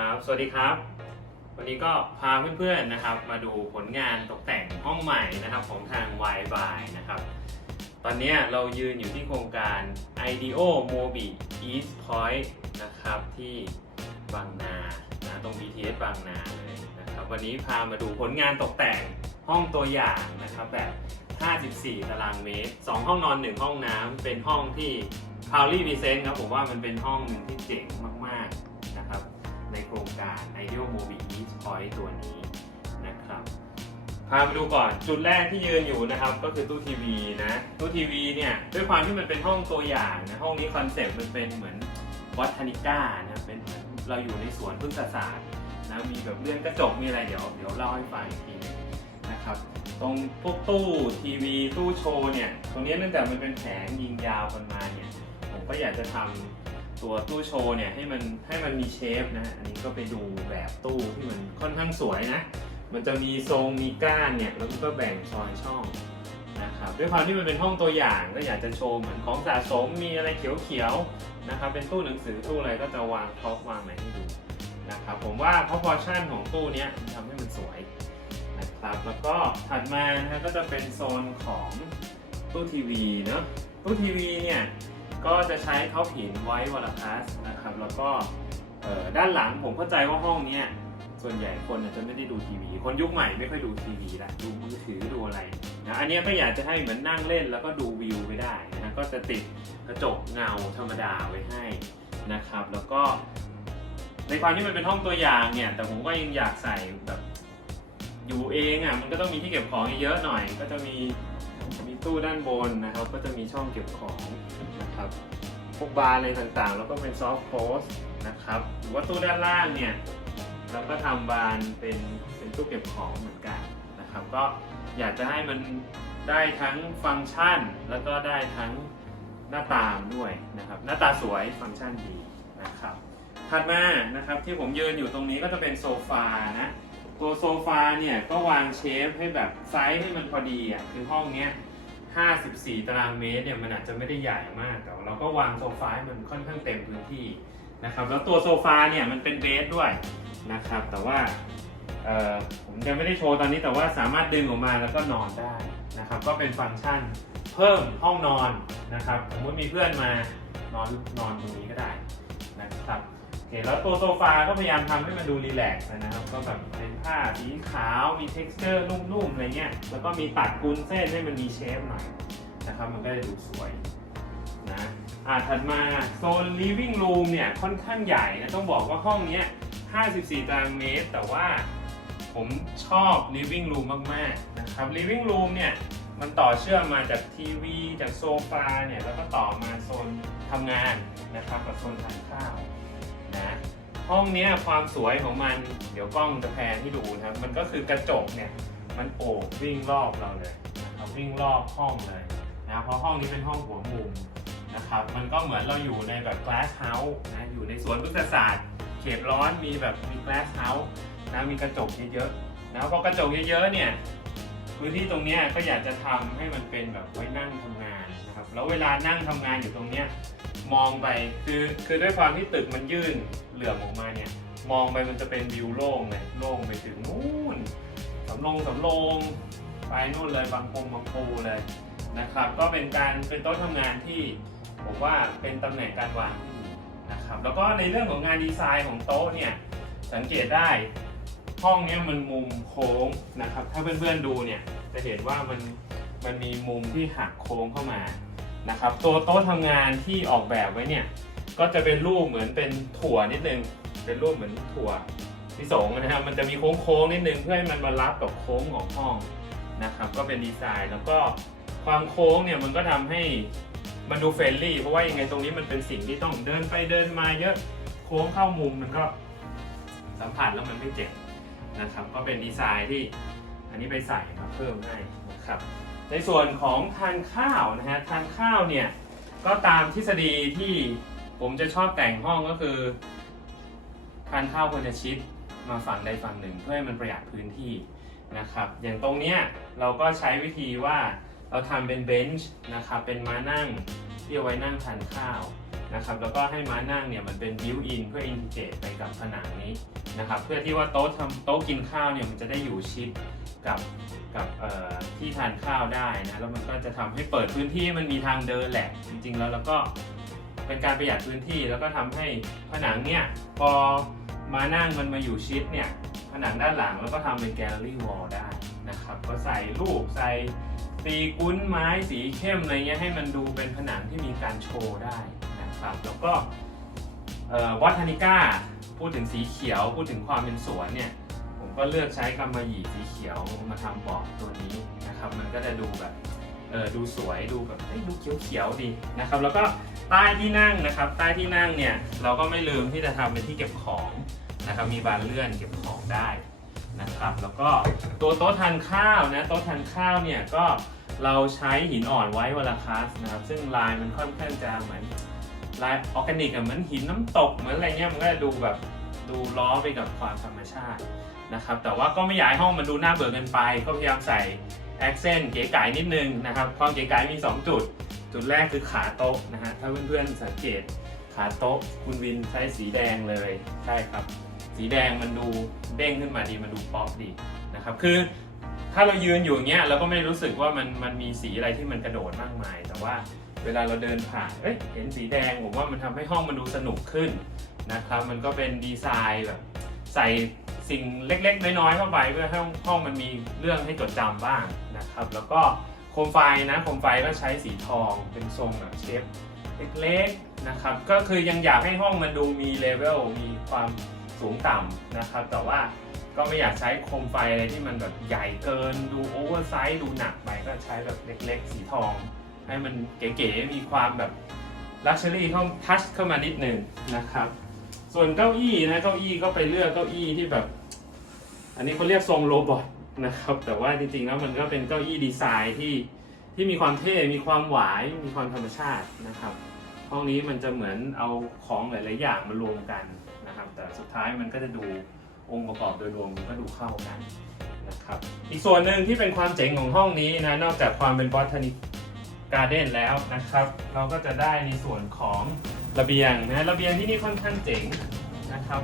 ครับ สวัสดีครับ วันนี้ก็พาเพื่อนๆนะครับ มาดูผลงานตกแต่งห้องใหม่นะครับของทาง y b y นะครับ ตอนนี้เรายืนอยู่ที่โครงการ IDEO Mobi East Point นะครับที่บางนานะตรง BTS บางนาเลยนะครับ วันนี้พามาดูผลงานตกแต่งห้องตัวอย่างนะครับแบบ 54 ตารางเมตร 2 ห้องนอน 1 ห้องน้ำเป็นห้องที่ p o w l y Present ครับผมว่ามันเป็นห้องหนึ่งที่เจ๋งมากๆ ในโครงการ Ideal Mobi East Point ตัวนี้นะครับ พามาดูก่อนจุดแรกที่ยืนอยู่นะครับ ก็คือตู้ทีวีนะ ตู้ทีวีเนี่ย ด้วยความที่มันเป็นห้องตัวอย่างนะ ห้องนี้คอนเซ็ปต์มันเป็นเหมือนวัฒนิก้านะเป็นเหมือนเราอยู่ในสวนพฤกษศาสตร์นะมีแบบเรื่องกระจกมีอะไรเดี๋ยวเดี๋ยวเล่าให้ฟังอีกทีหนึงนะครับตรงพวกตู้ทีวีตู้โชว์เนี่ย ตรงนี้เนื่องจากมันเป็นแผงยิงยาวกันมาเนี่ยผมก็อยากจะทำ ตัวตู้โชว์เนี่ยให้มันให้มันมีเชฟนะ อันนี้ก็ไปดูแบบตู้ที่มันค่อนข้างสวยนะ มันจะมีทรงมีก้านเนี่ยแล้วก็แบ่งซอยช่องนะครับด้วยความที่มันเป็นห้องตัวอย่างก็อยากจะโชว์เหมือนของสะสมมีอะไรเขียวๆนะครับเป็นตู้หนังสือตู้อะไรก็จะวางท็อปวางอะไรให้ดูนะครับผมว่าพ r o p o r t i o n ของตู้นี้มันทำให้มันสวยนะครับแล้วก็ถัดมานะฮะก็จะเป็นโซนของตู้ทีวีเนาะตู้ทีวีเนี่ย ก็จะใช้ท็อปหินไว้วอลคัสนะครับแล้วก็ด้านหลังผมเข้าใจว่าห้องเนี้ยส่วนใหญ่คนจะไม่ได้ดูทีวี คนยุคใหม่ไม่ค่อยดูทีวีละดูมือถือดูอะไรนะอันนี้ก็อยากจะให้เหมือนนั่งเล่นแล้วก็ดูวิวไปได้นะก็จะติดกระจกเงาธรรมดาไว้ให้นะครับ แล้วก็ ในความที่มันเป็นห้องตัวอย่างเนี่ย แต่ผมก็ยังอยากใส่แบบอยู่เองอะมันก็ต้องมีที่เก็บของเยอะหน่อย ก็จะมี ตู้ด้านบนนะครับ ก็จะมีช่องเก็บของนะครับ พวกบาร์อะไรต่างๆ แล้วก็เป็นซอฟต์โคสนะครับ หรือว่าตู้ด้านล่างเนี่ย เราก็ทำบานเป็นเป็นตู้เก็บของเหมือนกันนะครับ ก็อยากจะให้มันได้ทั้งฟังก์ชัน แล้วก็ได้ทั้งหน้าตามด้วยนะครับ หน้าตาสวยฟังก์ชันดีนะครับถัดมานะครับที่ผมยืนอยู่ตรงนี้ก็จะเป็นโซฟานะตัวโซฟาเนี่ยก็วางเชฟให้แบบไซส์ให้มันพอดีอะคือห้องเนี้ย 54 ตารางเมตรเนี่ยมันอาจจะไม่ได้ใหญ่มากแต่เราก็วางโซฟาให้มันค่อนข้างเต็มพื้นที่นะครับแล้วตัวโซฟาเนี่ยมันเป็นเบสด้วยนะครับ แต่ว่าผมยังไม่ได้โชว์ตอนนี้แต่ว่าสามารถดึงออกมาแล้วก็นอนได้นะครับ ก็เป็นฟังก์ชันเพิ่มห้องนอนนะครับสมมติมีเพื่อนมานอนนอนตรงนี้ก็ได้นะครับ อเคแล้วตัวโซฟาก็พยายามทำให้มันดูรีแลกซ์นะครับ ก็แบบเป็นผ้าสีขาว มี t e x t อร์นุ่มๆอะไรเงี้ย แล้วก็มีตัดกุนเส้นให้มันมีเชฟหน่อยนะครับ มันก็จะดูสวยนะอ่าถัดมาโซน living room เนี่ยค่อนข้างใหญ่นะ ต้องบอกว่าห้องเนี้ย 54 ตารางเมตร แต่ว่าผมชอบ living room มากๆนะครับ living room เนี่ยมันต่อเชื่อมมาจากทีวี จากโซฟาเนี่ย แล้วก็ต่อมาโซนทำงานนะครับกับโซนทานข้าว นะห้องเนี้ยความสวยของมัน เดี๋ยวกล้องจะแพนให้ดูนะครับมันก็คือกระจกเนี่ยมันโอบวิ่งรอบเราเลยนะครับวิ่งรอบห้องเลยนะเพราะห้องนี้เป็นห้องหัวมุมนะครับมันก็เหมือนเราอยู่ในแบบ glass house นะอยู่ในสวนพฤกษศาสตร์ เขตร้อนมีแบบมี glass house นะมีกระจกเยอะๆนะพอกระจกเยอะๆเนี่ยพื้นที่ตรงนี้ก็อยากจะทำให้มันเป็นแบบไว้นั่งทำงานนะครับแล้วเวลานั่งทำงานอยู่ตรงเนี้ย มองไปคือคือด้วยความที่ตึกมันยื่นเหลื่อมออกมาเนี่ย มองไปมันจะเป็นวิวโล่งเลยโล่งไปถึงนู่นสำโรงสำโรงไปนู่นเลยบางพงบางปูเลยนะครับ ก็เป็นการเป็นโต๊ะทำงานที่ผมว่าเป็นตำแหน่งการวางที่ดีนะครับแล้วก็ในเรื่องของงานดีไซน์ของโต๊ะเนี่ยสังเกตได้ห้องเนี้ยมันมุมโค้งนะครับ ถ้าเพื่อนๆดูเนี่ยจะเห็นว่ามันมันมีมุมที่หักโค้งเข้ามา นะครับ ตัวโต๊ะทำงานที่ออกแบบไว้เนี่ยก็จะเป็นรูปเหมือนเป็นถั่วนิดนึง เป็นรูปเหมือนถั่วที่สงนะครับ มันจะมีโค้งๆนิดนึงเพื่อให้มันมารับกับโค้งของห้องนะครับ ก็เป็นดีไซน์แล้วก็ความโค้งเนี่ยมันก็ทำให้มันดูเฟรนลี่ เพราะว่ายังไงตรงนี้มันเป็นสิ่งที่ต้องเดินไปเดินมาเยอะโค้งเข้ามุมมันก็สัมผัสแล้วมันไม่เจ็บนะครับ ก็เป็นดีไซน์ที่อันนี้ไปใส่มาเพิ่มให้นะครับ ในส่วนของทานข้าวนะฮะทานข้าวเนี่ยก็ตามทฤษฎีที่ผมจะชอบแต่งห้องก็คือทานข้าวควรจะชิดมาฝั่งใดฝั่งหนึ่ง เพื่อให้มันประหยัดพื้นที่นะครับ อย่างตรงเนี้ยเราก็ใช้วิธีว่าเราทำเป็นเบนช์นะครับเป็นม้านั่งที่เอาไว้นั่งทานข้าวนะครับแล้วก็ให้ม้านั่งเนี่ยมันเป็นบิวอินเพื่ออินทิเกตไปกับผนังนี้นะครับเพื่อที่ว่าโต๊ะทำโต๊ะกินข้าวเนี่ยมันจะได้อยู่ชิด กับกับที่ทานข้าวได้นะแล้วมันก็จะทำให้เปิดพื้นที่มันมีทางเดินแหละจริง ๆ แล้วแล้วก็เป็นการประหยัดพื้นที่แล้วก็ทำให้ผนังเนี่ยพอมานั่งมันมาอยู่ชิดเนี่ยผนังด้านหลังแล้วก็ทำเป็นแกลเลอรี่วอลได้นะครับก็ใส่รูปใส่ตีกุ้นไม้สีเข้มอะไรเงี้ยให้มันดูเป็นผนังที่มีการโชว์ได้นะครับแล้วก็วัฒนิก้าพูดถึงสีเขียวพูดถึงความเป็นสวนเนี่ย ก็เลือกใช้กำมะหยี่สีเขียวมาทำเบาะตัวนี้นะครับ มันก็จะดูแบบเออดูสวยดูแบบเอ้ยดูเขียวๆดีนะครับ แล้วก็ใต้ที่นั่งนะครับ ใต้ที่นั่งเนี่ยเราก็ไม่ลืมที่จะทำเป็นที่เก็บของนะครับ มีบานเลื่อนเก็บของได้นะครับ แล้วก็ตัวโต๊ะทานข้าวนะโต๊ะทานข้าวเนี่ยก็เราใช้หินอ่อนไว้วลาคัสนะครับ ซึ่งลายมันค่อนข้างจะเหมือนลายออร์แกนิกอะเหมือนหินน้ำตกเหมือนอะไรเงี้ยมันก็จะดูแบบดูล้อไปกับความธรรมชาติ นะครับแต่ว่าก็ไม่อยากให้ห้องมันดูน่าเบื่อเกินไป ก็พยายามใส่แอคเซนต์เก๋ไก๋นิดนึงนะครับความเก๋ไก๋มี 2 จุด จุดแรกคือขาโต๊ะนะฮะถ้าเพื่อนๆสังเกตขาโต๊ะคุณวินใช้สีแดงเลยใช่ครับ สีแดงมันดูเด้งขึ้นมาดีมันดูป๊อปดีนะครับคือถ้าเรายืนอยู่อย่างเงี้ยเราก็ไม่รู้สึกว่ามันมันมีสีอะไรที่มันกระโดดมากมาย แต่ว่าเวลาเราเดินผ่านเอ้ยเห็นสีแดงผมว่ามันทำให้ห้องมันดูสนุกขึ้นนะครับมันก็เป็นดีไซน์แบบ ใส่สิ่งเล็ก ๆ น้อยๆเข้าไปเพื่อให้ห้องมันมีเรื่องให้จดจำบ้างนะครับ แล้วก็โคมไฟนะโคมไฟก็ใช้สีทองเป็นทรงแบบเชฟเล็กๆนะครับ ก็คือยังอยากให้ห้องมันดูมีเลเวลมีความสูงต่ำนะครับ แต่ว่าก็ไม่อยากใช้โคมไฟอะไรที่มันแบบใหญ่เกินดูโอเวอร์ไซส์ดูหนักไปก็ใช้แบบเล็ก ๆ สีทอง ให้มันเก๋ๆมีความแบบลักชัวรี่เข้าทัชเข้ามานิดหนึ่งนะครับ ส่วนเก้าอี้นะเก้าอี้ก็ไปเลือกเก้าอี้ที่แบบ อันนี้เขาเรียกทรงโรบอทนะครับ แต่ว่าจริงๆแล้วมันก็เป็นเก้าอี้ดีไซน์ที่ที่มีความเท่มีความหวายมีความธรรมชาตินะครับห้องนี้มันจะเหมือนเอาของหลาย ๆ อย่างมารวมกันนะครับ แต่สุดท้ายมันก็จะดูองค์ประกอบโดยรวมมันก็ดูเข้ากันนะครับอีกส่วนหนึ่งที่เป็นความเจ๋งของห้องนี้นะนอกจากความเป็นบอท a นิการ์เด้นแล้วนะครับ เราก็จะได้ในส่วนของ ระเบียงนะระเบียงที่นี่ค่อนข้างเจ๋งนะครับ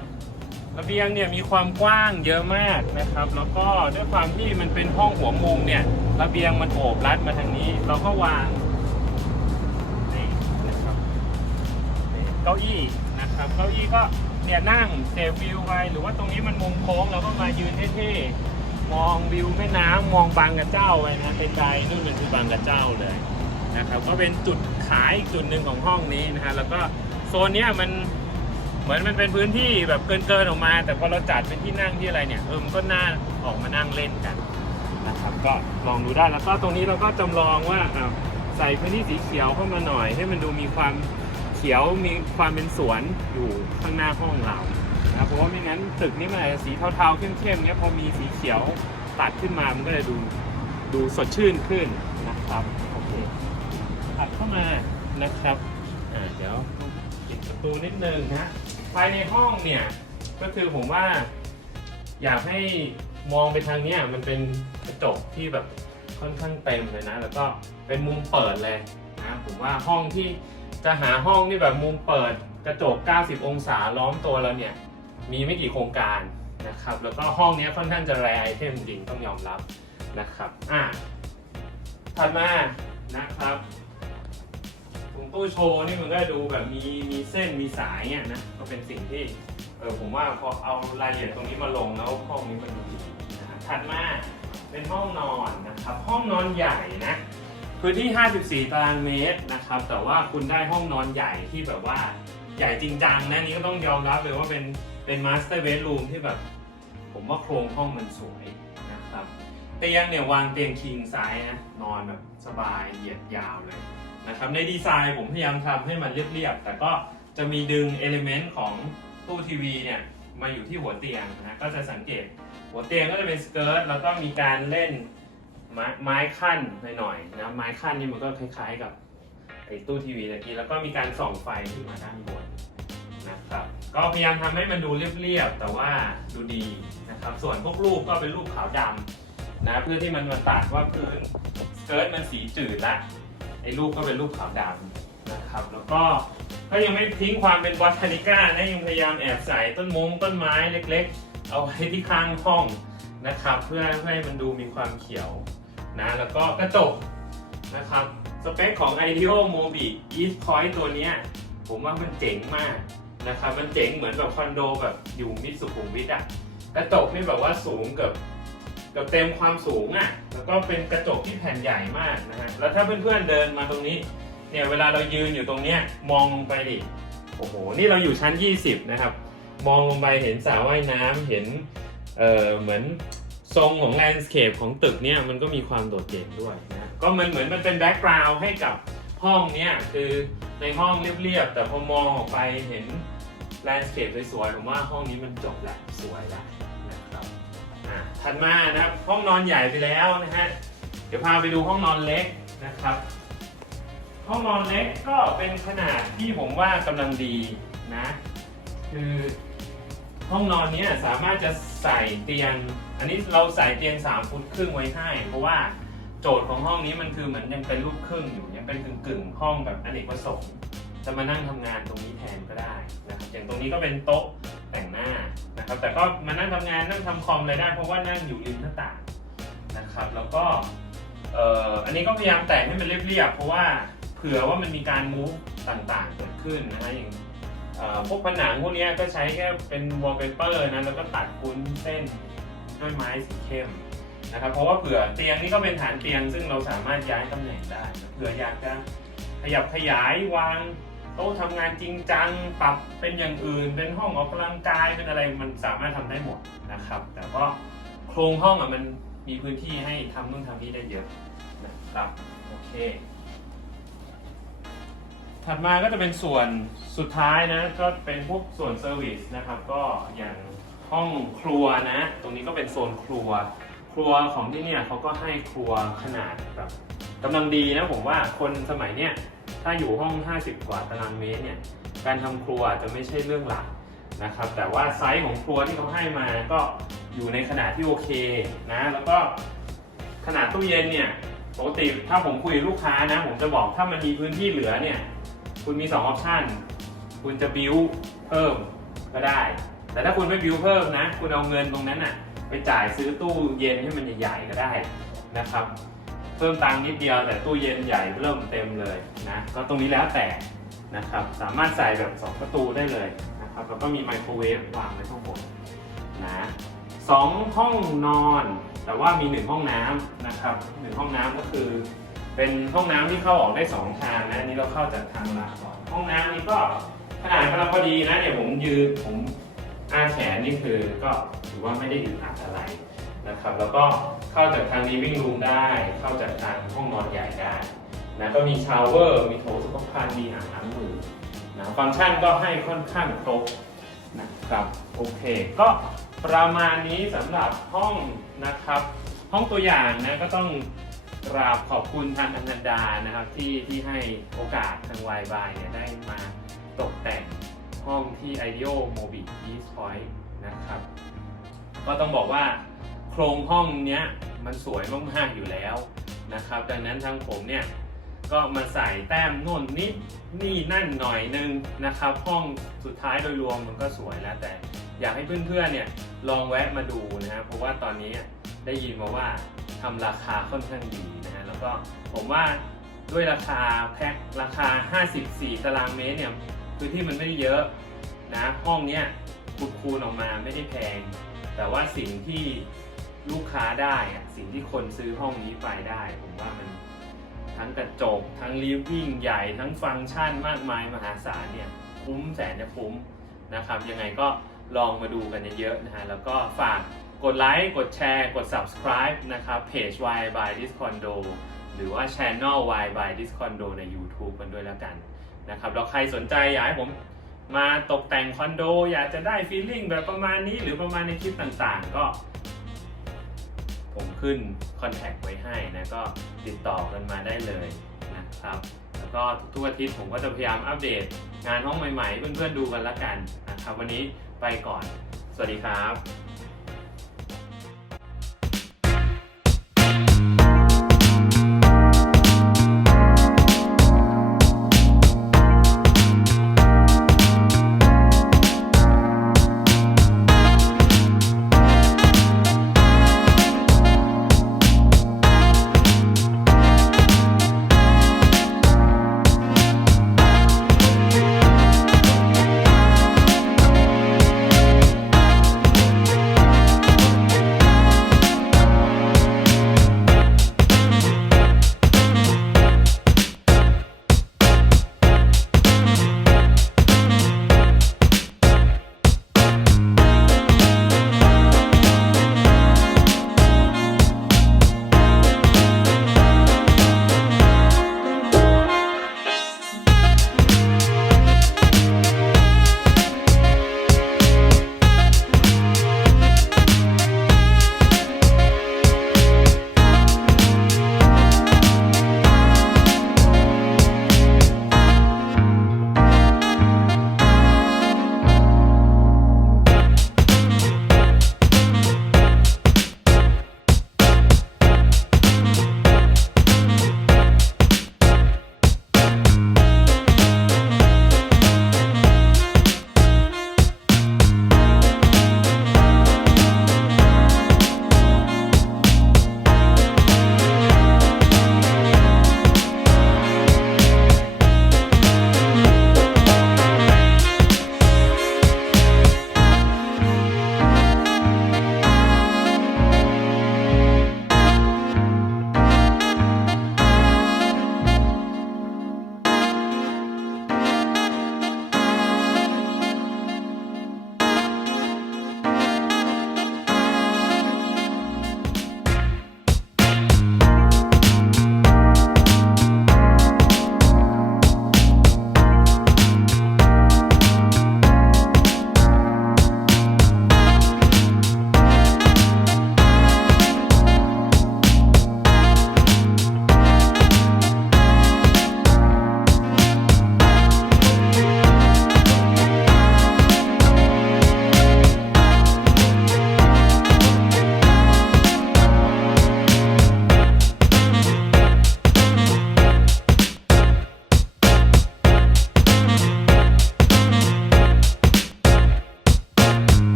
ระเบียงเนี่ยมีความกว้างเยอะมากนะครับ แล้วก็ด้วยความที่มันเป็นห้องหัวมุมเนี่ยระเบียงมันโอบรัดมาทางนี้ เราก็วางนี่นะครับเก้าอี้นะครับเก้าอี้ก็เนี่ยนั่งเซฟวิวไปหรือว่าตรงนี้มันมุมโค้งเราก็มายืนเท่ๆมองวิวแม่น้ำมองบางกระเจ้าไปนะไกลๆนู่นเป็นคือบางกระเจ้าเลย นะครับก็เป็นจุดขายอีกจุดหนึ่งของห้องนี้นะฮะแล้วก็โซนเนี้ยมันเหมือนมันเป็นพื้นที่แบบเกินๆออกมา แต่พอเราจัดเป็นที่นั่งที่อะไรเนี่ยเออมันก็น่าออกมานั่งเล่นกันนะครับก็ลองดูได้แล้วก็ตรงนี้เราก็จำลองว่าใส่พื้นที่สีเขียวเข้ามาหน่อย ให้มันดูมีความเขียวมีความเป็นสวนอยู่ข้างหน้าห้องเรานะเพราะว่าไม่งั้นตึกนี้มันอาจจะสีเทาๆเข้มๆเนี้ยพอมีสีเขียวตัดขึ้นมามันก็จะดูดูสดชื่นขึ้นนะครับ มานะครับอ่าเดี๋ยวปิดประตูนิดนึงนะภายในห้องเนี่ยก็คือผมว่า อยากให้มองไปทางเนี้ยมันเป็นกระจกที่แบบค่อนข้างเต็มเลยนะ แล้วก็เป็นมุมเปิดเลยนะผมว่าห้องที่จะหาห้องที่แบบมุมเปิดกระจก 90 องศาล้อมตัวเราเนี่ยมีไม่กี่โครงการนะครับ แล้วก็ห้องนี้ค่อนข้างจะแรไอเทมจริงต้องยอมรับนะครับ อะถัดมานะครับ ตรงตู้โชว์นี่มันก็ดูแบบมีมีเส้นมีสายเนี่ยนะก็เป็นสิ่งที่เออผมว่าพอเอารายละเอียดตรงนี้มาลงแล้วห้องนี้มันดูดีนะฮะถัดมาเป็นห้องนอนนะครับ ห้องนอนใหญ่นะพื้นที่ 54 ตารางเมตรนะครับ แต่ว่าคุณได้ห้องนอนใหญ่ที่แบบว่าใหญ่จริงจังนะนี่ก็ต้องยอมรับเลยว่าเป็นเป็นมาสเตอร์เบดรูมที่แบบ ผมว่าโครงห้องมันสวยนะครับ เตียงเนี่ยวางเตียงคิงไซส์นะนอนแบบสบายเหยียดยาวเลย นะครับในดีไซน์ผมพยายามทำให้มันเรียบๆ แต่ก็จะมีดึงเอลิเมนต์ของตู้ทีวีเนี่ยมาอยู่ที่หัวเตียงนะก็จะสังเกตหัวเตียงก็จะเป็นสเกิร์ตแล้วก็มีการเล่นไม้ขั้นหน่อยๆนะไม้ขั้นนี่มันก็คล้ายๆกับไอ้ตู้ทีวีตะกี้แล้วก็มีการส่องไฟขึ้นมาด้านบนนะครับก็พยายามทำให้มันดูเรียบๆแต่ว่าดูดีนะครับส่วนพวกรูปก็เป็นรูปขาวดำนะเพื่อที่มันมาตัดว่าพื้นสเกิร์ตมันสีจืดละ ไอ้รูปก็เป็นรูปขาวดำนะครับ แล้วก็ก็ยังไม่ทิ้งความเป็นบอทานิก้านะยังพยายามแอบใส่ต้นมงต้นไม้เล็กๆ เอาไว้ที่ข้างห้องนะครับเพื่อเพื่อให้มันดูมีความเขียวนะแล้วก็กระจกนะครับ สเปคของ IDEO Mobi East Point ตัวนี้ผมว่ามันเจ๋งมากนะครับ มันเจ๋งเหมือนแบบคอนโดแบบอยู่มิดสุขุมวิทอะกระจกนี่แบบว่าสูงเกือบ กือบเต็มความสูงอะแล้วก็เป็นกระจกที่แผ่นใหญ่มากนะฮะแล้วถ้าเพื่อนๆเดินมาตรงนี้เนี่ยเวลาเรายืนอยู่ตรงเนี้ยมองลงไปดิโอ้โหนี่เราอยู่ชั้น 20 นะครับ มองลงไปเห็นสระว่ายน้ำเห็นเอ่อเหมือนทรงของแลนด์สเคปของตึกเนี่ยมันก็มีความโดดเด่นด้วยนะก็มันเหมือนมันเป็นแบ็กกราวด์ให้กับห้องเนี่ยคือในห้องเรียบๆ แต่พอมองออกไปเห็นแลนด์สเคปสวยๆผมว่าห้องนี้มันจบแหละสวยแล้วนะครับอะ ถัดมานะครับห้องนอนใหญ่ไปแล้วนะฮะเดี๋ยวพาไปดูห้องนอนเล็กนะครับ ห้องนอนเล็กก็เป็นขนาดที่ผมว่ากำลังดีนะคือห้องนอนนี้สามารถจะใส่เตียง อันนี้เราใส่เตียง3ฟุตครึ่งไว้ให้ เพราะว่าโจทย์ของห้องนี้มันคือเหมือนยังเป็นลูกครึ่งอยู่ยังเป็นกึ่งกึ่งห้องแบบอเนกประสงค์จะมานั่งทำงานตรงนี้แทนก็ได้นะครับอย่างตรงนี้ก็เป็นโต๊ะแต่งหน้า นะครับ แต่ก็มานั่งทำงานนั่งทำคอมเลยได้ เพราะว่านั่งอยู่ริมหน้าต่างนะครับ แล้วก็เอ่ออันนี้ก็พยายามแต่งให้มันเรียบๆเพราะว่าเผื่อว่ามันมีการมูฟต่างๆเกิดขึ้นนะฮะอย่างเอ่อพวกผนังพวกนี้ก็ใช้แค่เป็นวอลเปเปอร์นะแล้วก็ตัดคุ้นเส้นด้วยไม้สีเข้มนะครับเพราะว่าเผื่อเตียงนี่ก็เป็นฐานเตียงซึ่งเราสามารถย้ายตำแหน่งได้ เผื่ออยากจะขยับขยายวาง ต๊ะทำงานจริงจังปรับเป็นอย่างอื่น เป็นห้องออกกำลังกายเป็นอะไรมันสามารถทำได้หมดนะครับ แต่ก็โครงห้องอะมันมีพื้นที่ให้ทำนู่นทำนี่ได้เยอะนะครับโอเค ถัดมาก็จะเป็นส่วนสุดท้ายนะก็เป็นพวกส่วนเซอร์วิสนะครับก็อย่างห้องครัวนะ ตรงนี้ก็เป็นโซนครัว ครัวของที่เนี่ยเขาก็ให้ครัวขนาดแบบกำลังดีนะผมว่าคนสมัยเนี้ย ถ้าอยู่ห้อง 50 กว่าตารางเมตรเนี่ย การทำครัวจะไม่ใช่เรื่องหลักนะครับ แต่ว่าไซส์ของครัวที่เขาให้มาก็อยู่ในขนาดที่โอเคนะ แล้วก็ขนาดตู้เย็นเนี่ยปกติถ้าผมคุยลูกค้านะ ผมจะบอกถ้ามันมีพื้นที่เหลือเนี่ย คุณมี2ออปชันคุณจะบิวเพิ่มก็ได้ แต่ถ้าคุณไม่บิวเพิ่มนะ คุณเอาเงินตรงนั้นน่ะไปจ่ายซื้อตู้เย็นให้มันใหญ่ๆก็ได้นะครับ เพิ่มตังค์นิดเดียวแต่ตู้เย็นใหญ่เริ่มเต็มเลยนะก็ตรงนี้แล้วแต่นะครับสามารถใส่แบบ 2 ประตูได้เลยนะครับแล้วก็มีไมโครเวฟวางไว้ข้างบนนะสองห้องนอน แต่ว่ามีหนึ่งห้องน้ำนะครับหนึ่งห้องน้ำก็คือ เป็นห้องน้ำที่เข้าออกได้สองทางนะนี่เราเข้าจากทางหลักก่อนห้องน้ำนี้ก็ขนาดกำลังพอดีนะเนี่ยผมยืนผมอาแขนนี่คือก็ถือว่าไม่ได้อึดอัดอะไร นะครับ แล้วก็เข้าจากทาง living room ได้ เข้าจากทางห้องนอนใหญ่ได้นะก็มีชาวเวอร์ มีโถสุขภัณฑ์มีอ่างล้างมือนะฟังก์ชันก็ให้ค่อนข้างครบนะครับ โอเค ก็ประมาณนี้สำหรับห้องนะครับ ห้องตัวอย่างนะก็ต้องกราบขอบคุณทางอนันดานะครับที่ที่ให้โอกาสทางวายบายเนี่ยได้มาตกแต่งห้องที่ Ideo Mobi East Point นะครับ ก็ต้องบอกว่า รงห้องเนี้ยมันสวยมากๆอยู่แล้วนะครับ ดังนั้นทางผมเนี่ยก็มาใส่แต้มโน่นนิดนี่นั่นหน่อยนึงนะครับ ห้องสุดท้ายโดยรวมมันก็สวยแล้วแต่ อยากให้เพื่อนๆเนี่ยลองแวะมาดูนะฮะเพราะว่าตอนนี้ได้ยินมาว่าทำราคาค่อนข้างดีนะฮะแล้วก็ผมว่าด้วยราคาแพ็คราคา 54 ตารางเมตรเนี่ยพื้นที่มันไม่ได้เยอะนะห้องเนี้ยคูณคูณออกมาไม่ได้แพง แต่ว่าสิ่งที่ ลูกค้าได้อะสิ่งที่คนซื้อห้องนี้ไปได้ ผมว่ามันทั้งกระจก ทั้งลิฟวิ่งใหญ่ทั้งฟังก์ชันมากมายมหาศาลเนี่ยคุ้มแสนจะคุ้มนะครับ ยังไงก็ลองมาดูกันเยอะๆนะฮะแล้วก็ฝากกดไลค์กดแชร์กด subscribe นะครับเพจ Y by Discondo หรือว่า Channel Y by Discondo ใน YouTube กันด้วยแล้วกันนะครับแล้วใครสนใจอยากให้ผมมาตกแต่งคอนโด อยากจะได้ฟีลลิ่งแบบประมาณนี้หรือประมาณในคลิปต่างๆ ก็ ผมขึ้นคอนแทคไว้ให้นะก็ติดต่อกันมาได้เลยนะครับ แล้วก็ทุกอาทิตย์ผมก็จะพยายามอัปเดตงานห้องใหม่ๆ เพื่อนๆดูกันละกันนะครับ วันนี้ไปก่อน สวัสดีครับ